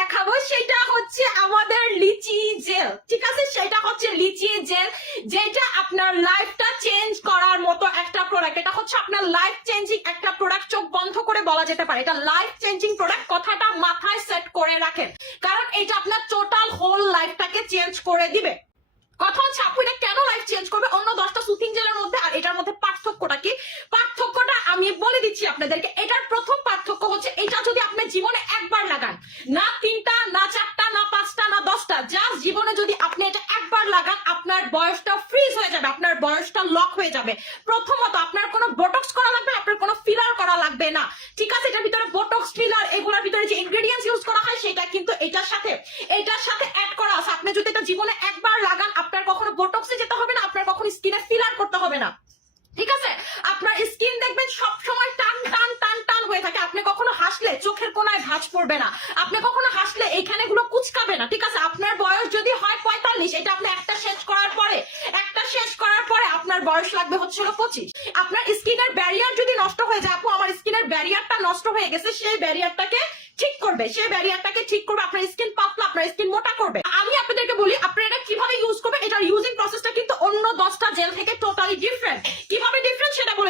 দেখাবো, সেটা হচ্ছে আমাদের লিচি জেল, ঠিক আছে? সেটা হচ্ছে লিচি জেল, যেটা আপনার লাইফটা চেঞ্জ করার মতো একটা প্রোডাক্ট এটা হচ্ছে আপনার লাইফ চেঞ্জিং একটা প্রোডাক্ট চোখ বন্ধ করে বলা যেতে পারে। এটা লাইফ চেঞ্জিং প্রোডাক্ট কথাটা মাথায় সেট করে রাখেন। কারণ এটা আপনার টোটাল হোল লাইফটাকে চেঞ্জ করে দিবে। কথা হচ্ছে, আপু, এটা কেন লাইফ চেঞ্জ করবে? অন্য দশটা সুতিং জেলের মধ্যে আর এটার মধ্যে পার্থক্যটা কি? আমি বলে দিচ্ছি আপনাদেরকে, এটার প্রথম পার্থক্য হচ্ছে এটা যদি আপনি জীবনে একবার লাগান, না তিনটা, না চারটা, না পাঁচটা, না দশটা জাস্ট জীবনে যদি আপনি এটা একবার লাগান, আপনার বয়সটা ফ্রিজ হয়ে যাবে, আপনার বয়সটা লক হয়ে যাবে। প্রথমত আপনার কোনো বোটক্স করা লাগবে, আপনার কোনো ফিলার করা লাগবে না। ঠিক আছে, এটার ভিতরে বোটক্স ফিলার এগুলোর ভিতরে যে ইনগ্রেডিয়েন্টস ইউজ করা হয়, সেটা কিন্তু এটার সাথে এটার সাথে অ্যাড করা আছে। আপনি যদি এটা জীবনে একবার লাগান, আপনার কখনো বোটক্সে যেতে হবে না, আপনার কখনো স্কিনে ফিলার করতে হবে না। ঠিক আছে? আপনার স্কিন দেখবেন সব সময় টান টান টান টান হয়ে থাকে। আপনি কখনো হাসলে চোখের কোনায় ভাঁজ পড়বে না। আপনি কখনো হাসলে এইখানে গুলো কুচকাবে না, ঠিক আছে? আপনার বয়স যদি হয় পঁয়তাল্লিশ, এটা আপনি একটা শেষ করার পরে, একটা শেষ করার পরে আপনার বয়স লাগবে হচ্ছে হলো পঁচিশ। আপনার স্কিনের ব্যারিয়ার যদি নষ্ট হয়ে যায়, আপু, আমার স্কিনের ব্যারিয়ারটা নষ্ট হয়ে গেছে, সেই ব্যারিয়ারটাকে ঠিক করবে, সেই ব্যারিয়ারটাকে ঠিক করবে, আপনার স্কিন পাতলা, আপনার স্কিন মোটা করবে। আমি আপনাদেরকে বলি, আপনারা এটা কীভাবে ইউজ করবে এটার ইউজিং প্রসেসটা কিন্তু অন্য দশটা জেল থেকে টোটালি ডিফারেন্ট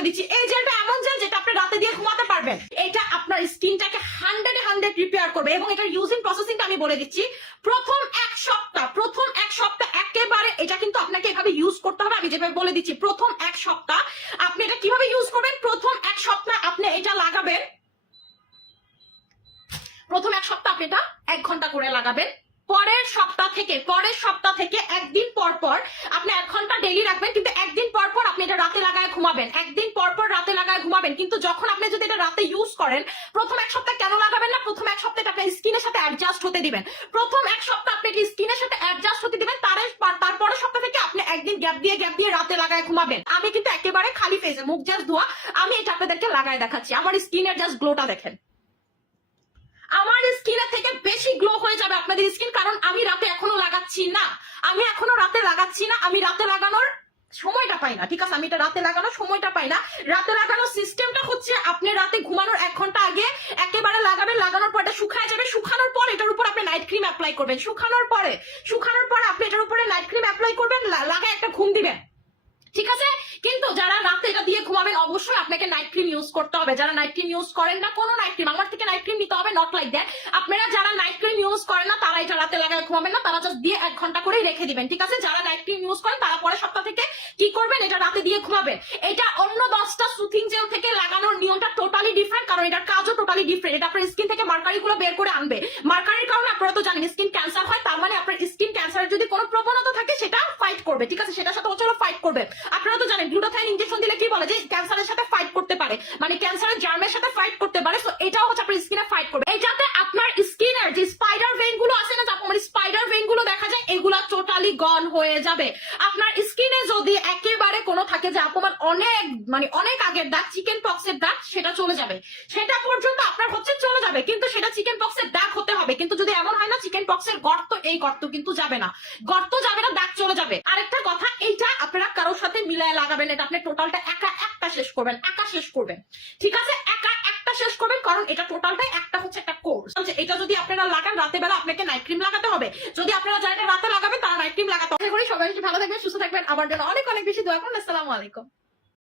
বলে দিচ্ছি, এই জেলটা এমন জেল যেটা আপনি রাতে দিয়ে ঘুমাতে পারবেন। এটা আপনার স্কিনটাকে হান্ড্রেড হান্ড্রেড রিপেয়ার করবে এবং এটার ইউজিং প্রসেসিংটা আমি বলে দিচ্ছি। প্রথম এক সপ্তাহ, প্রথম এক সপ্তাহ একেবারে এটা কিন্তু আপনাকে এভাবে ইউজ করতে হবে, আমি যেভাবে বলে দিচ্ছি, প্রথম এক সপ্তাহ। আপনি এটা কীভাবে ইউজ করবেন? প্রথম এক সপ্তাহ আপনি এটা লাগাবেন। প্রথম এক সপ্তাহ আপনি এটা এক ঘণ্টা করে লাগাবেন। থেকে, পরের সপ্তাহ থেকে একদিন পর পর আপনি এক ঘণ্টা ডেইলি রাখবেন, কিন্তু একদিন পর পর আপনি এটা রাতে লাগায় ঘুমাবেন। একদিন পর পর রাতে লাগায় ঘুমাবেন, কিন্তু যখন আপনি যদি এটা রাতে ইউজ করেন, প্রথম এক সপ্তাহ কেন লাগাবেন না? প্রথম এক সপ্তাহ এটা আপনার স্কিনের সাথে অ্যাডজাস্ট হতে দিবেন। প্রথম এক সপ্তাহ আপনি এটা স্কিনের সাথে অ্যাডজাস্ট হতে দিবেন, তার তারপরের সপ্তাহ থেকে আপনি একদিন গ্যাপ দিয়ে গ্যাপ দিয়ে রাতে লাগায় ঘুমাবেন। আমি কিন্তু একেবারে খালি ফেসে মুখ জাস্ট ধোয়া, আমি এটা আপনাদেরকে লাগায় দেখাচ্ছি। আমার স্কিনের জাস্ট গ্লোটা দেখেন। আমার স্কিনের থেকে বেশি গ্লো হয়ে যাবে আপনাদের স্কিন কারণ আমি রাতে এখনও লাগাচ্ছি না। আমি এখনও রাতে লাগাচ্ছি না, আমি রাতে লাগানোর সময়টা পাই না, ঠিক আছে? আমি এটা রাতে লাগানোর সময়টা পাই না। রাতে লাগানোর সিস্টেমটা হচ্ছে আপনি রাতে ঘুমানোর এক ঘণ্টা আগে একেবারে লাগাবেন, লাগানোর পর শুকায় যাবে। শুকানোর পর এটার উপর আপনি নাইট ক্রিম অ্যাপ্লাই করবেন। শুকানোর পরে শুকানোর পরে আপনি এটার উপরে নাইট ক্রিম অ্যাপ্লাই করবেন লাগায় একটা ঘুম দিবেন। ঠিক আছে? কিন্তু যারা রাতে এটা দিয়ে ঘুমাবেন, অবশ্যই আপনাকে নাইট ক্রিম ইউজ করতে হবে। যারা নাইট ক্রিম ইউজ করেন না, কোনো নাইট ক্রিম আমার থেকে নাইট ক্রিম নিতে হবে নট লাইক দ্যাট আপনারা যারা নাইট ক্রিম ইউজ করেন না তারা এটা রাতে লাগায় ঘুমাবেন না, তারা জাস্ট দিয়ে এক ঘণ্টা করেই রেখে দিবেন, ঠিক আছে? যারা নাইট ক্রিম ইউজ করেন, তারা পরের সপ্তাহ থেকে কি করবেন? এটা রাতে দিয়ে ঘুমাবেন। এটা অন্য দশটা সুথিং জেল থেকে লাগানোর নিয়মটা টোটালি ডিফারেন্ট কারণ এটার কাজও টোটালি ডিফারেন্ট এটা আপনার স্কিন থেকে মার্কারি গুলো বের করে আনবে। মার্কারির কারণে আপনারা তো জানেন স্কিন ক্যান্সার হয় তার মানে আপনার স্কিন ক্যান্সারের যদি কোনো প্রবণতা থাকে সেটা ফাইট করবে, ঠিক আছে? সেটার সাথে হচ্ছে ফাইট করবে। আপনারা তো জানেন গ্লুটাথাইন ইনজেকশন দিলে কি বলে যে ক্যান্সারের সাথে ফাইট করতে পারে। মানে ক্যান্সারের জার্মের সাথে ফাইট করতে পারে। তো এটাও হচ্ছে আপনার স্কিনে ফাইট করবে এটাতে আপনার স্কিনের যে স্পাইডার ভেইনগুলো আছে না আপনার স্পাইডার ভেইনগুলো দেখা যায় এগুলা টোটালি গন হয়ে যাবে। আপনার স্কিনে যদি একেবারে কোনো থাকে যে আপনার অনেক মানে অনেক আগের দাগ চিকেন পক্সের দাগ, সেটা চলে যাবে। সেটা পর্যন্ত আপনার হচ্ছে চলে যাবে, কিন্তু সেটা চিকেন পক্সের দাগ হতে হবে। কিন্তু যদি এমন হয় না চিকেন পক্সের গর্ত, এই গর্ত কিন্তু যাবে না। গর্ত যাবে না, দাগ চলে যাবে। আরেকটা কথা, এইটা আপনারা কারোর সাথে মিলায় লাগাবেন, এটা আপনি টোটালটা একা একটা শেষ করবেন, একা শেষ করবেন। ঠিক আছে? শেষ করবেন, কারণ এটা টোটালটাই একটা হচ্ছে একটা কোর্স এটা যদি আপনারা লাগান রাতে বেলা আপনাকে নাইট ক্রিম লাগাতে হবে। যদি আপনারা জানেন রাতে লাগাবেন, তারা নাইট ক্রিম লাগাতে হবে। সবাই ভালো থাকবেন, সুস্থ থাকবেন। আমার জন্য অনেক অনেক বেশি দোয়া করুন। আসসালামু আলাইকুম।